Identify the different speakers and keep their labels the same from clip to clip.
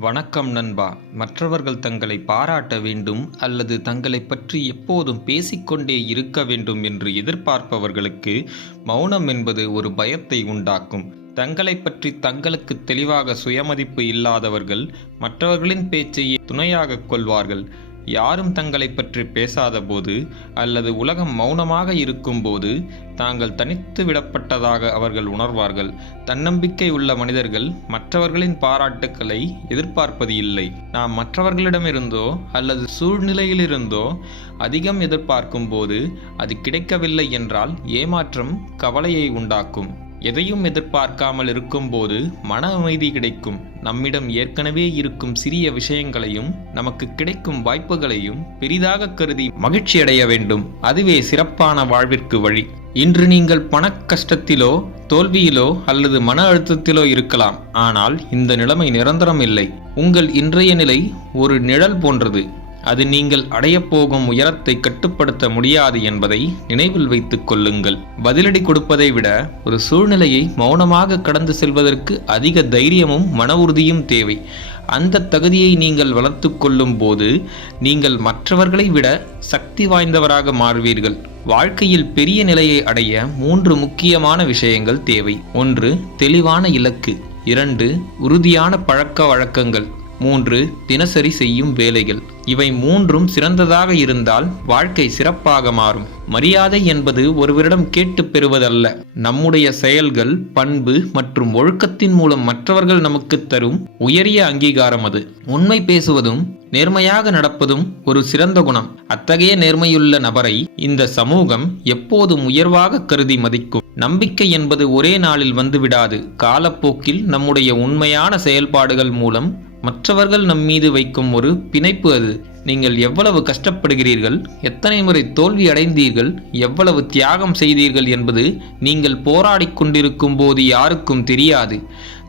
Speaker 1: வணக்கம் நண்பா. மற்றவர்கள் தங்களை பாராட்ட வேண்டும் அல்லது தங்களை பற்றி எப்போதும் பேசிக்கொண்டே இருக்க வேண்டும் என்று எதிர்பார்ப்பவர்களுக்கு மௌனம் என்பது ஒரு பயத்தை உண்டாக்கும். தங்களை பற்றி தங்களுக்கு தெளிவாக சுயமதிப்பு இல்லாதவர்கள் மற்றவர்களின் பேச்சையே துணையாக கொள்வார்கள். யாரும் தங்களை பற்றி பேசாதபோது அல்லது உலகம் மௌனமாக இருக்கும்போது தாங்கள் தனித்து விடப்பட்டதாக அவர்கள் உணர்வார்கள். தன்னம்பிக்கை உள்ள மனிதர்கள் மற்றவர்களின் பாராட்டுக்களை எதிர்பார்ப்பது இல்லை. நாம் மற்றவர்களிடமிருந்தோ அல்லது சூழ்நிலையிலிருந்தோ அதிகம் எதிர்பார்க்கும் போது அது கிடைக்கவில்லை என்றால் ஏமாற்றம் கவலையை உண்டாக்கும். எதையும் எதிர்பார்க்காமல் இருக்கும்போது மன அமைதி கிடைக்கும். நம்மிடம் ஏற்கனவே இருக்கும் சிறிய விஷயங்களையும் நமக்கு கிடைக்கும் வாய்ப்புகளையும் பெரிதாக கருதி மகிழ்ச்சியடைய வேண்டும். அதுவே சிறப்பான வாழ்விற்கு வழி. இன்று நீங்கள் பணக் கஷ்டத்திலோ தோல்வியிலோ அல்லது மன அழுத்தத்திலோ இருக்கலாம். ஆனால் இந்த நிலைமை நிரந்தரம் இல்லை. உங்கள் இன்றைய நிலை ஒரு நிழல் போன்றது. அது நீங்கள் அடையப்போகும் உயரத்தை கட்டுப்படுத்த முடியாது என்பதை நினைவில் வைத்துக் கொள்ளுங்கள். பதிலடி கொடுப்பதை விட ஒரு சூழ்நிலையை மௌனமாக கடந்து செல்வதற்கு அதிக தைரியமும் மன உறுதியும் தேவை. அந்த தகுதியை நீங்கள் வளர்த்து கொள்ளும் போது நீங்கள் மற்றவர்களை விட சக்தி வாய்ந்தவராக மாறுவீர்கள். வாழ்க்கையில் பெரிய நிலையை அடைய மூன்று முக்கியமான விஷயங்கள் தேவை. ஒன்று தெளிவான இலக்கு. இரண்டு உறுதியான பழக்க வழக்கங்கள். மூன்று தினசரி செய்யும் வேலைகள். இவை மூன்றும் சிறந்ததாக இருந்தால் வாழ்க்கை சிறப்பாக மாறும். மரியாதை என்பது ஒருவரிடம் கேட்டு பெறுவதல்ல. நம்முடைய செயல்கள் பண்பு மற்றும் ஒழுக்கத்தின் மூலம் மற்றவர்கள் நமக்கு தரும் உயரிய அங்கீகாரம் அது. உண்மை பேசுவதும் நேர்மையாக நடப்பதும் ஒரு சிறந்த குணம். அத்தகைய நேர்மையுள்ள நபரை இந்த சமூகம் எப்போதும் உயர்வாக கருதி மதிக்கும். நம்பிக்கை என்பது ஒரே நாளில் வந்துவிடாது. காலப்போக்கில் நம்முடைய உண்மையான செயல்பாடுகள் மூலம் மற்றவர்கள் நம் மீது வைக்கும் ஒரு பிணைப்பு அது. நீங்கள் எவ்வளவு கஷ்டப்படுகிறீர்கள் எத்தனை முறை தோல்வி அடைந்தீர்கள் எவ்வளவு தியாகம் செய்தீர்கள் என்பது நீங்கள் போராடி கொண்டிருக்கும் போது யாருக்கும் தெரியாது.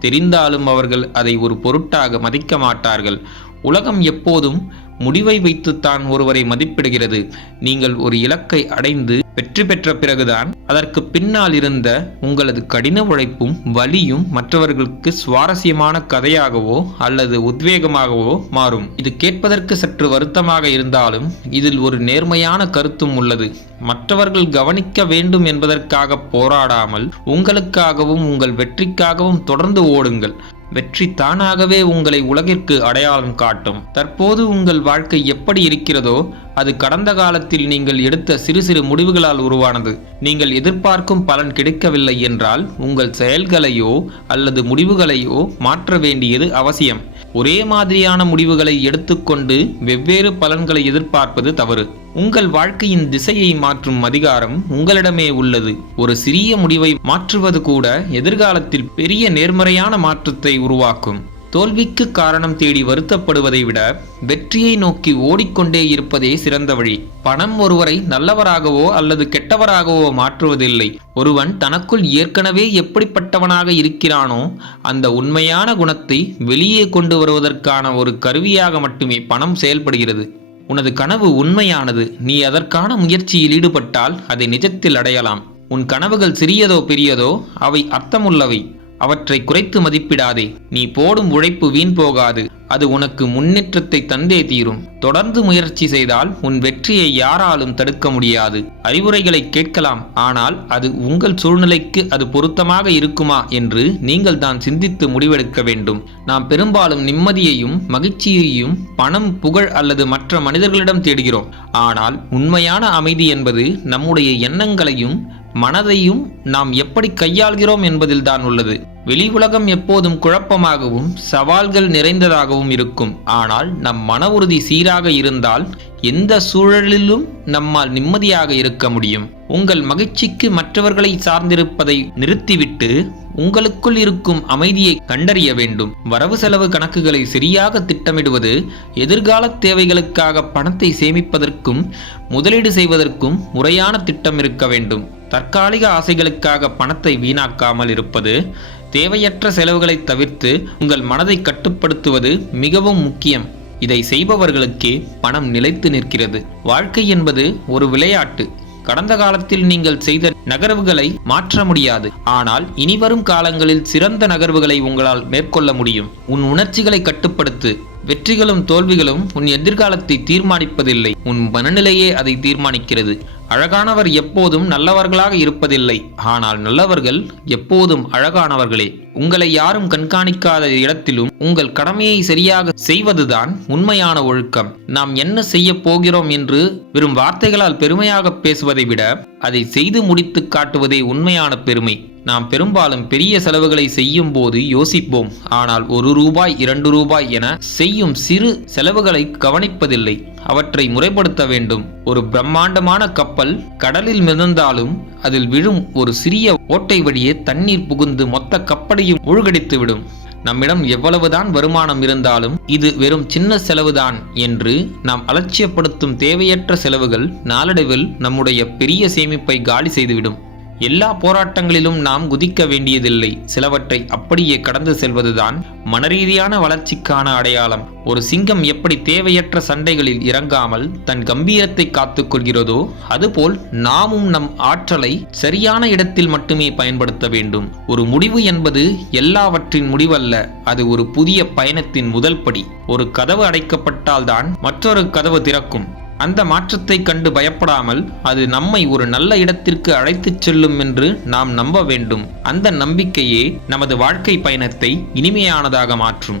Speaker 1: தெரிந்தாலும் அவர்கள் அதை ஒரு பொருட்டாக மதிக்க மாட்டார்கள். உலகம் எப்போதும் முடிவை வைத்துத்தான் ஒருவரை மதிப்பிடுகிறது. நீங்கள் ஒரு இலக்கை அடைந்து வெற்றி பெற்ற பிறகுதான் அதற்கு பின்னால் இருந்த உங்களது கடின உழைப்பும் வலியும் மற்றவர்களுக்கு சுவாரஸ்யமான கதையாகவோ அல்லது உத்வேகமாகவோ மாறும். இது கேட்பதற்கு சற்று வருத்தமாக இருந்தாலும் இதில் ஒரு நேர்மையான கருத்தும் உள்ளது. மற்றவர்கள் கவனிக்க வேண்டும் என்பதற்காக போராடாமல் உங்களுக்காகவும் உங்கள் வெற்றிக்காகவும் தொடர்ந்து ஓடுங்கள். வெற்றி தானாகவே உங்களை உலகிற்கு அடையாளம் காட்டும். தற்போது உங்கள் வாழ்க்கை எப்படி இருக்கிறதோ அது கடந்த காலத்தில் நீங்கள் எடுத்த சிறு சிறு முடிவுகளால் உருவானது. நீங்கள் எதிர்பார்க்கும் பலன் கிடைக்கவில்லை என்றால் உங்கள் செயல்களையோ அல்லது முடிவுகளையோ மாற்ற வேண்டியது அவசியம். ஒரே மாதிரியான முடிவுகளை எடுத்துக்கொண்டு வெவ்வேறு பலன்களை எதிர்பார்ப்பது தவறு. உங்கள் வாழ்க்கையின் திசையை மாற்றும் அதிகாரம் உங்களிடமே உள்ளது. ஒரு சிறிய முடிவை மாற்றுவது கூட எதிர்காலத்தில் பெரிய நேர்மறையான மாற்றத்தை உருவாக்கும். தோல்விக்கு காரணம் தேடி வருத்தப்படுவதை விட வெற்றியை நோக்கி ஓடிக்கொண்டே இருப்பதே சிறந்த வழி. பணம் ஒருவரை நல்லவராகவோ அல்லது கெட்டவராகவோ மாற்றுவதில்லை. ஒருவன் தனக்குள் ஏற்கனவே எப்படிப்பட்டவனாக இருக்கிறானோ அந்த உண்மையான குணத்தை வெளியே கொண்டு வருவதற்கான ஒரு கருவியாக மட்டுமே பணம் செயல்படுகிறது. உனது கனவு உண்மையானது. நீ அதற்கான முயற்சியில் ஈடுபட்டால் அதை நிஜத்தில் அடையலாம். உன் கனவுகள் சிறியதோ பெரியதோ அவை அர்த்தமுள்ளவை. அவற்றை குறைத்து மதிப்பிடாதே. நீ போடும் உழைப்பு வீண் போகாது. அது உனக்கு முன்னேற்றத்தை தந்தே தீரும். தொடர்ந்து முயற்சி செய்தால் உன் வெற்றியை யாராலும் தடுக்க முடியாது. அறிவுரைகளை கேட்கலாம். ஆனால் அது உங்கள் சூழ்நிலைக்கு அது பொருத்தமாக இருக்குமா என்று நீங்கள் தான் சிந்தித்து முடிவெடுக்க வேண்டும். நாம் பெரும்பாலும் நிம்மதியையும் மகிழ்ச்சியையும் பணம் புகழ் அல்லது மற்ற மனிதர்களிடம் தேடுகிறோம். ஆனால் உண்மையான அமைதி என்பது நம்முடைய எண்ணங்களையும் மனதையும் நாம் எப்படி கையாள்கிறோம் என்பதில்தான் உள்ளது. வெளி உலகம் எப்போதும் குழப்பமாகவும் சவால்கள் நிறைந்ததாகவும் இருக்கும். ஆனால் நம் மன உறுதி சீராக இருந்தால் எந்த சூழலிலும் நம்மால் நிம்மதியாக இருக்க முடியும். உங்கள் மகிழ்ச்சிக்கு மற்றவர்களை சார்ந்திருப்பதை நிறுத்திவிட்டு உங்களுக்குள் இருக்கும் அமைதியை கண்டறிய வேண்டும். வரவு செலவு கணக்குகளை சரியாக திட்டமிடுவது எதிர்கால தேவைகளுக்காக பணத்தை சேமிப்பதற்கும் முதலீடு செய்வதற்கும் முறையான திட்டம் இருக்க வேண்டும். தற்காலிக ஆசைகளுக்காக பணத்தை வீணாக்காமல் இருப்பது தேவையற்ற செலவுகளை தவிர்த்து உங்கள் மனதை கட்டுப்படுத்துவது மிகவும் முக்கியம். இதை செய்பவர்களுக்கே பணம் நிலைத்து நிற்கிறது. வாழ்க்கை என்பது ஒரு விளையாட்டு. கடந்த காலத்தில் நீங்கள் செய்த நகர்வுகளை மாற்ற முடியாது. ஆனால் இனிவரும் காலங்களில் சிறந்த நகர்வுகளை உங்களால் மேற்கொள்ள முடியும். உன் உணர்ச்சிகளை கட்டுப்படுத்து. வெற்றிகளும் தோல்விகளும் உன் எதிர்காலத்தை தீர்மானிப்பதில்லை. உன் மனநிலையே அதை தீர்மானிக்கிறது. அழகானவர் எப்போதும் நல்லவர்களாக இருப்பதில்லை. ஆனால் நல்லவர்கள் எப்போதும் அழகானவர்களே. உங்களை யாரும் கண்காணிக்காத இடத்திலும் உங்கள் கடமையை சரியாக செய்வதுதான் உண்மையான ஒழுக்கம். நாம் என்ன செய்ய போகிறோம் என்று வெறும் வார்த்தைகளால் பெருமையாக பேசுவதை விட அதை செய்து முடித்து காட்டுவதே உண்மையான பெருமை. நாம் பெரும்பாலும் பெரிய செலவுகளை செய்யும் போது யோசிப்போம். ஆனால் ஒரு ரூபாய் இரண்டு ரூபாய் என செய்யும் சிறு செலவுகளை கவனிப்பதில்லை. அவற்றை முறைப்படுத்த வேண்டும். ஒரு பிரம்மாண்டமான கப்பல் கடலில் மிதந்தாலும் அதில் விழும் ஒரு சிறிய ஓட்டை வழியே தண்ணீர் புகுந்து மொத்த கப்பலையும் மூழ்கடித்துவிடும். நம்மிடம் எவ்வளவுதான் வருமானம் இருந்தாலும் இது வெறும் சின்ன செலவுதான் என்று நாம் அலட்சியப்படுத்தும் தேவையற்ற செலவுகள் நாளடைவில் நம்முடைய பெரிய சேமிப்பை காலி செய்துவிடும். எல்லா போராட்டங்களிலும் நாம் குதிக்க வேண்டியதில்லை. சிலவற்றை அப்படியே கடந்து செல்வதுதான் மனரீதியான வளர்ச்சிக்கான அடையாளம். ஒரு சிங்கம் எப்படி தேவையற்ற சண்டைகளில் இறங்காமல் தன் கம்பீரத்தை காத்துக் கொள்கிறதோ அதுபோல் நாமும் நம் ஆற்றலை சரியான இடத்தில் மட்டுமே பயன்படுத்த வேண்டும். ஒரு முடிவு என்பது எல்லாவற்றின் முடிவல்ல அது ஒரு புதிய பயணத்தின் முதல் படி. ஒரு கதவு அடைக்கப்பட்டால்தான் மற்றொரு கதவு திறக்கும். அந்த மாற்றத்தை கண்டு பயப்படாமல் அது நம்மை ஒரு நல்ல இடத்திற்கு அழைத்துச் செல்லும் என்று நாம் நம்ப வேண்டும். அந்த நம்பிக்கையே நமது வாழ்க்கை பயணத்தை இனிமையானதாக மாற்றும்.